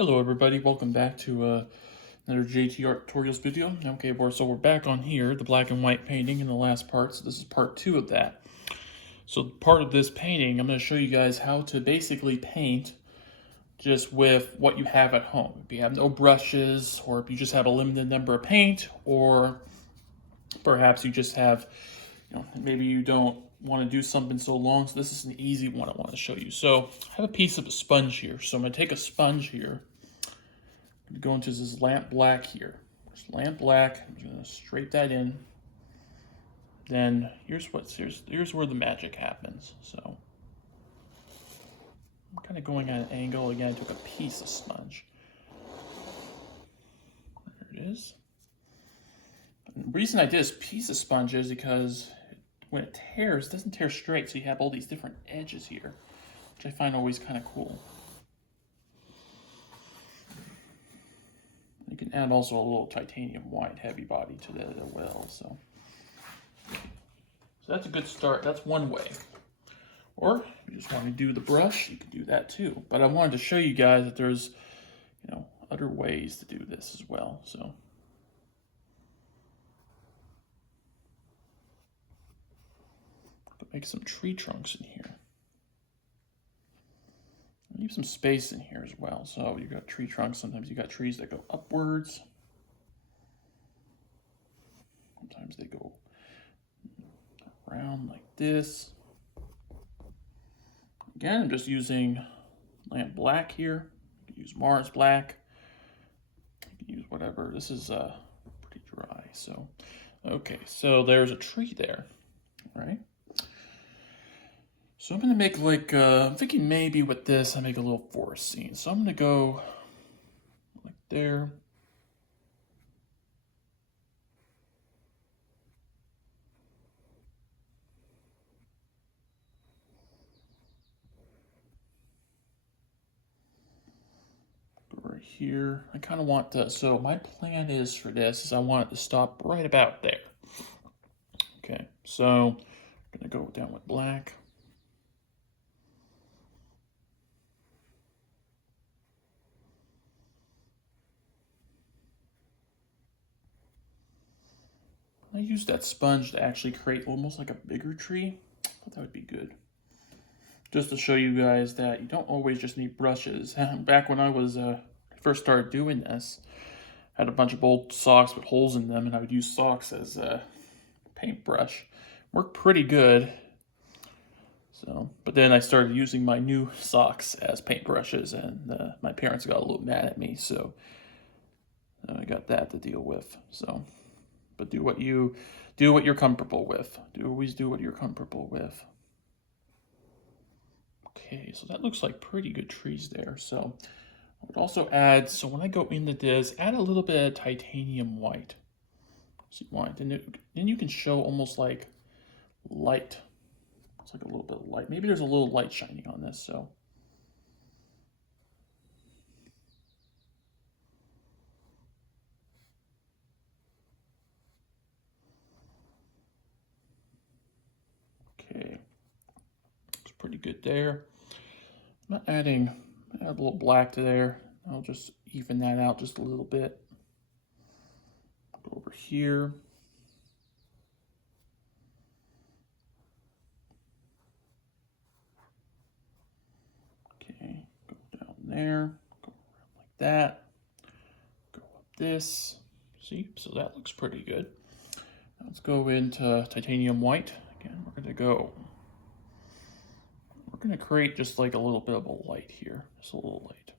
Hello everybody, welcome back to another JT Art Tutorials video. Okay, we're back on here, the black and white painting in the last part, so this is part 2 of that. So part of this painting, I'm going to show you guys how to basically paint just with what you have at home. If you have no brushes, or if you just have a limited number of paint, or perhaps you just have, maybe you don't want to do something so long, so this is an easy one I want to show you. So I have a piece of a sponge here, so I'm going to take a sponge here, go into this lamp black here. Just lamp black. I'm gonna straight that in. Then here's where the magic happens. So I'm kind of going at an angle again. I took a piece of sponge. There it is. And the reason I did this piece of sponge is because when it tears, it doesn't tear straight. So you have all these different edges here, which I find always kind of cool. You can add also a little titanium white heavy body to that as well. So that's a good start. That's one way. Or if you just want to do the brush, you can do that too. But I wanted to show you guys that there's, other ways to do this as well. So make some tree trunks in here. Leave some space in here as well. So you got tree trunks. Sometimes you got trees that go upwards. Sometimes they go around like this. Again, I'm just using lamp black here. You can use Mars black. You can use whatever. This is pretty dry. So, okay. So there's a tree there, right? So I'm going to make like, I'm thinking maybe with this, I make a little forest scene. So I'm going to go like there. Go right here. I kind of want to, so my plan is for this is I want it to stop right about there. Okay, so I'm going to go down with black. I used that sponge to actually create almost like a bigger tree. I thought that would be good. Just to show you guys that you don't always just need brushes. Back when I was first started doing this, I had a bunch of old socks with holes in them, and I would use socks as a paintbrush. Worked pretty good. So, but then I started using my new socks as paintbrushes, and my parents got a little mad at me. So I got that to deal with. So. But do what you're comfortable with. Always do what you're comfortable with. Okay, so that looks like pretty good trees there. So I would also add, so when I go into this, add a little bit of titanium white. See why? Then you can show almost like light. It's like a little bit of light. Maybe there's a little light shining on this, so. Okay, looks pretty good there. I'm not add a little black to there. I'll just even that out just a little bit. Go over here. Okay, go down there, go around like that, go up this. See, so that looks pretty good. Now let's go into titanium white. Again, we're gonna create just like a little bit of a light here, just a little light.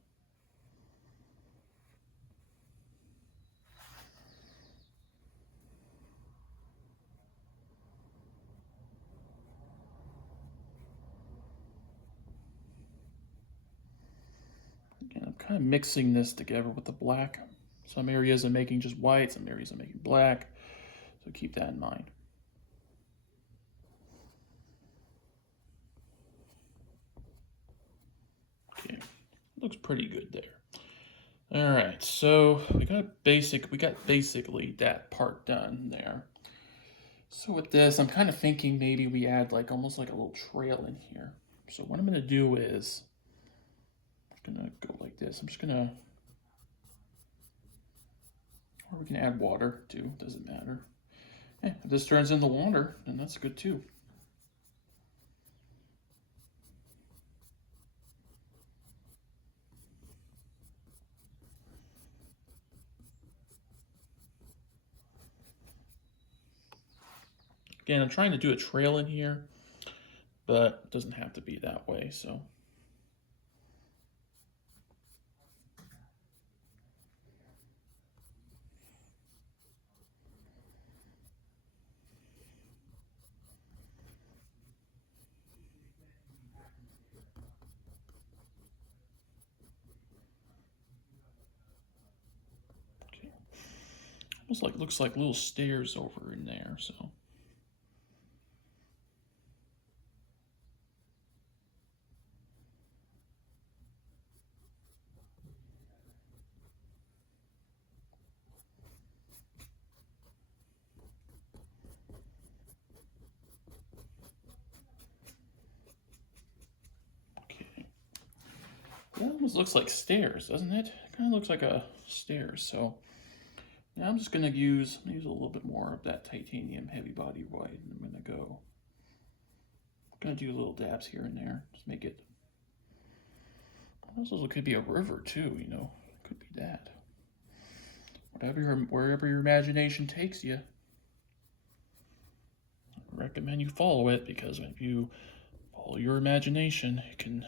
Again, I'm kind of mixing this together with the black. Some areas I'm making just white, some areas I'm making black. So keep that in mind. Okay, looks pretty good there. All right, so we got basically that part done there. So with this, I'm kind of thinking maybe we add like almost like a little trail in here. So what I'm gonna do is I'm gonna go like this. I'm just gonna we can add water too, doesn't matter. If this turns into water, then that's good too. Again, I'm trying to do a trail in here, but it doesn't have to be that way, so. Okay. Almost like, looks like little stairs over in there, so. That almost looks like stairs, doesn't it? It kind of looks like a stairs. So now I'm just gonna use a little bit more of that titanium heavy body white, and I'm gonna do little dabs here and there. Just make it. Also, it could be a river too. You know, could be that. Wherever your imagination takes you. I recommend you follow it, because if you follow your imagination, you can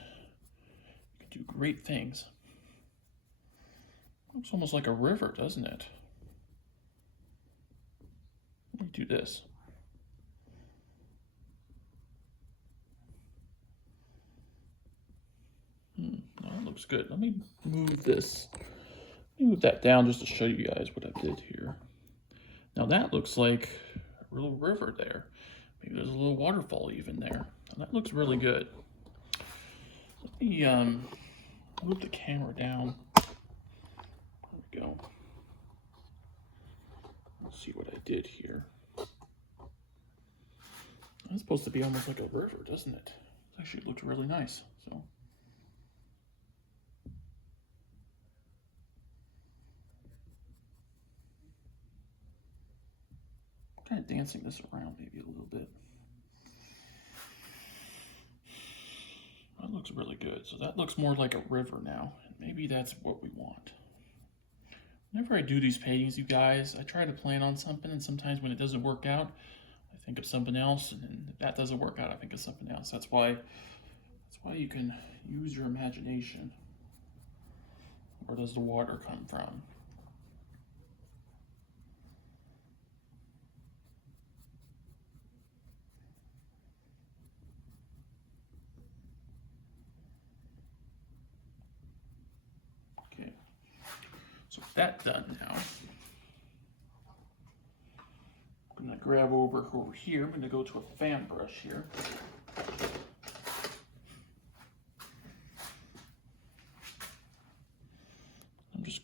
do great things. Looks almost like a river, doesn't it? Let me do this. That looks good. Let me move this. Let me move that down just to show you guys what I did here. Now that looks like a little river there. Maybe there's a little waterfall even there. And that looks really good. Let me move the camera down. There we go. Let's see what I did here. That's supposed to be almost like a river, doesn't it? It actually looks really nice. So. Kind of dancing this around maybe a little bit. That looks really good. So that looks more like a river now. Maybe that's what we want. Whenever I do these paintings, you guys, I try to plan on something, and sometimes when it doesn't work out, I think of something else, and if that doesn't work out, I think of something else. That's why you can use your imagination. Where does the water come from? So with that done now, I'm gonna grab over here. I'm gonna go to a fan brush here.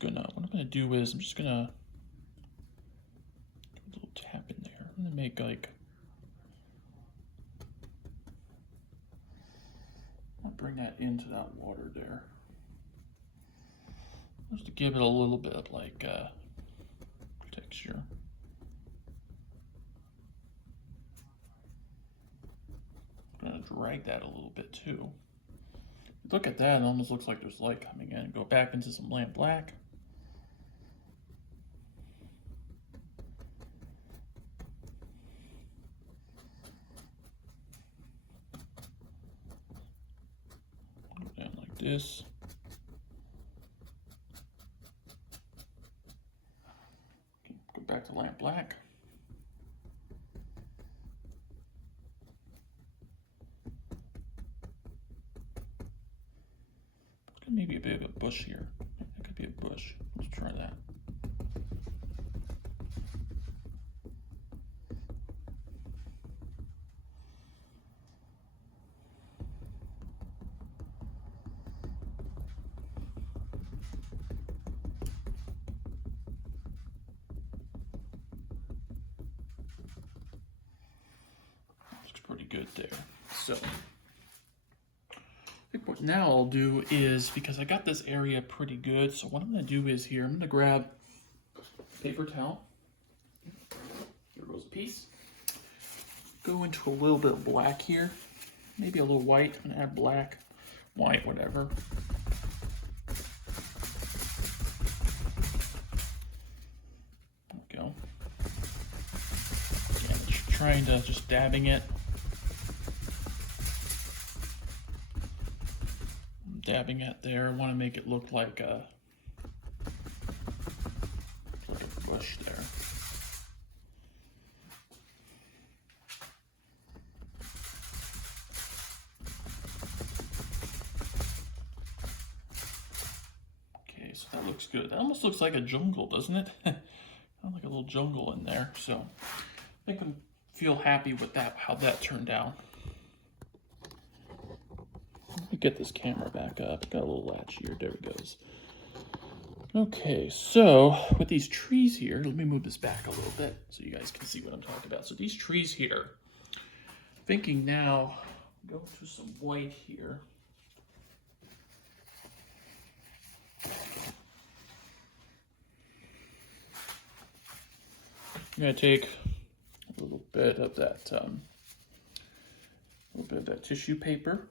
What I'm gonna do is I'm just gonna do a little tap in there. I'm gonna make like, I'll bring that into that water there. Just to give it a little bit of like texture. I'm gonna drag that a little bit too. Look at that, it almost looks like there's light coming in. Go back into some lamp black. Go down like this. Go back to lamp black. Maybe a bit of a bush here. It could be a bush. Let's try that. Looks pretty good there. So what now I'll do is, because I got this area pretty good, so what I'm going to do is here, I'm going to grab paper towel. Here goes a piece. Go into a little bit of black here. Maybe a little white. I'm gonna add black, white, whatever. There we go. Yeah, trying to just dabbing it. Dabbing it there. I want to make it look like a bush there. Okay, so that looks good. That almost looks like a jungle, doesn't it? Like a little jungle in there. So I can feel happy with that, how that turned out. Let me get this camera back up. Got a little latch here. There it goes. Okay, so with these trees here, let me move this back a little bit so you guys can see what I'm talking about. So these trees here, thinking now, go to some white here. I'm gonna take a little bit of that, tissue paper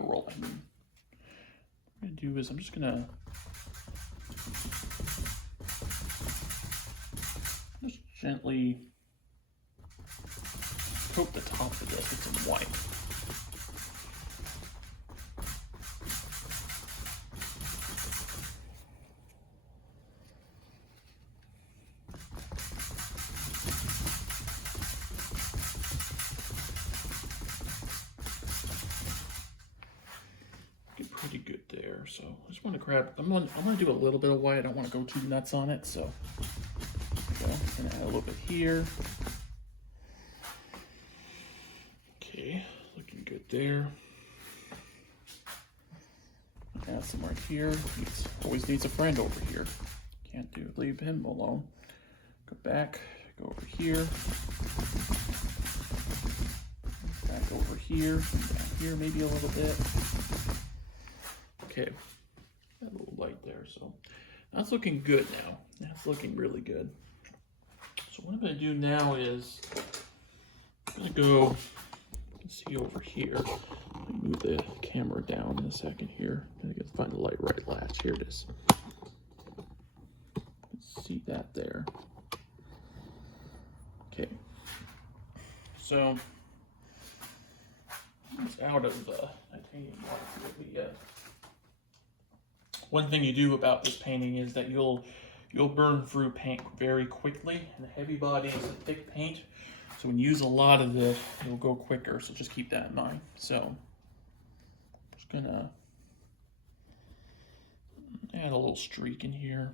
roll. I mean, what I'm gonna do is I'm just gonna just gently coat the top of this with some white. Pretty good there. So I just want to grab, I'm gonna do a little bit of white. I don't want to go too nuts on it. So I'm gonna add a little bit here. Okay, looking good there. Add some right here. Always needs a friend over here. Can't leave him alone. Go back, go over here. Back over here, down here maybe a little bit. Okay, got a little light there, so that's looking good now. That's looking really good. So what I'm gonna do now is I'm gonna go, you can see over here. Let me move the camera down in a second here. I gotta find the right latch. Here it is. See that there. Okay. So it's out of the titanium water. One thing you do about this painting is that you'll burn through paint very quickly, and the heavy body is a thick paint, so when you use a lot of it, it'll go quicker, so just keep that in mind. So I'm just gonna add a little streak in here.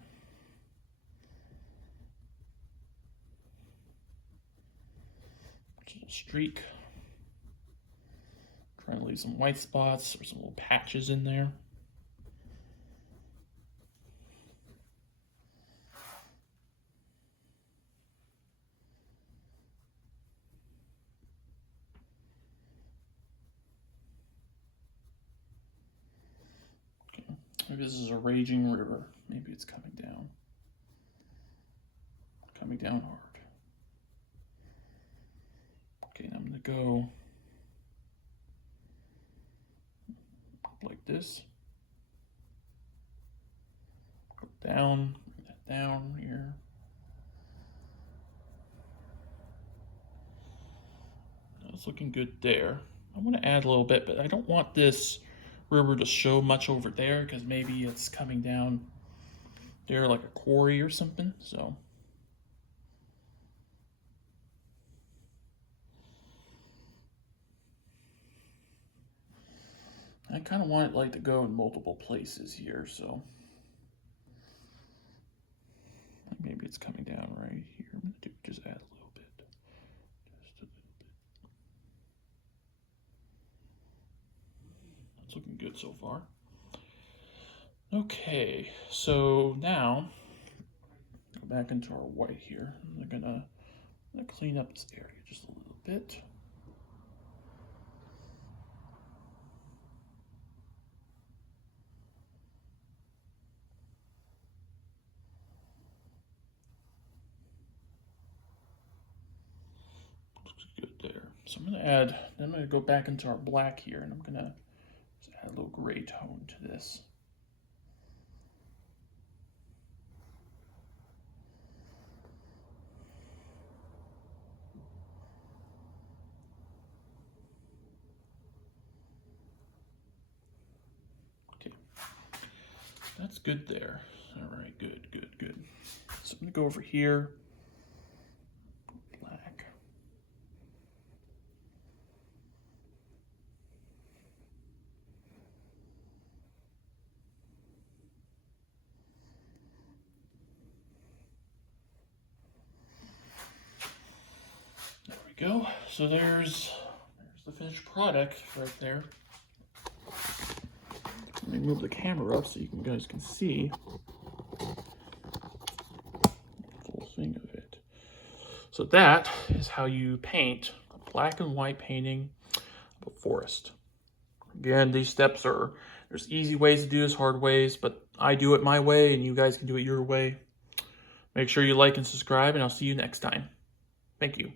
Just a little streak. Trying to leave some white spots or some little patches in there. Maybe this is a raging river. Maybe it's coming down. Coming down hard. Okay, now I'm gonna go like this. Go down, bring that down here. That's looking good there. I'm gonna add a little bit, but I don't want this river to show much over there because maybe it's coming down there like a quarry or something. So I kind of want it like to go in multiple places here, so maybe it's coming down right here. I'm gonna just add a little bit, just a little bit. That's looking good so far. Okay, so now go back into our white here. I'm gonna clean up this area just a little bit. Good there. So I'm going to go back into our black here, and I'm going to add a little gray tone to this. Okay, that's good there. All right, good, good, good. So I'm going to go over here. Black. There we go. So there's the finished product right there. Let me move the camera up so you guys can see the full thing of it. So that is how you paint a black and white painting of a forest. Again, these steps there's easy ways to do this, hard ways, but I do it my way and you guys can do it your way. Make sure you like and subscribe, and I'll see you next time. Thank you.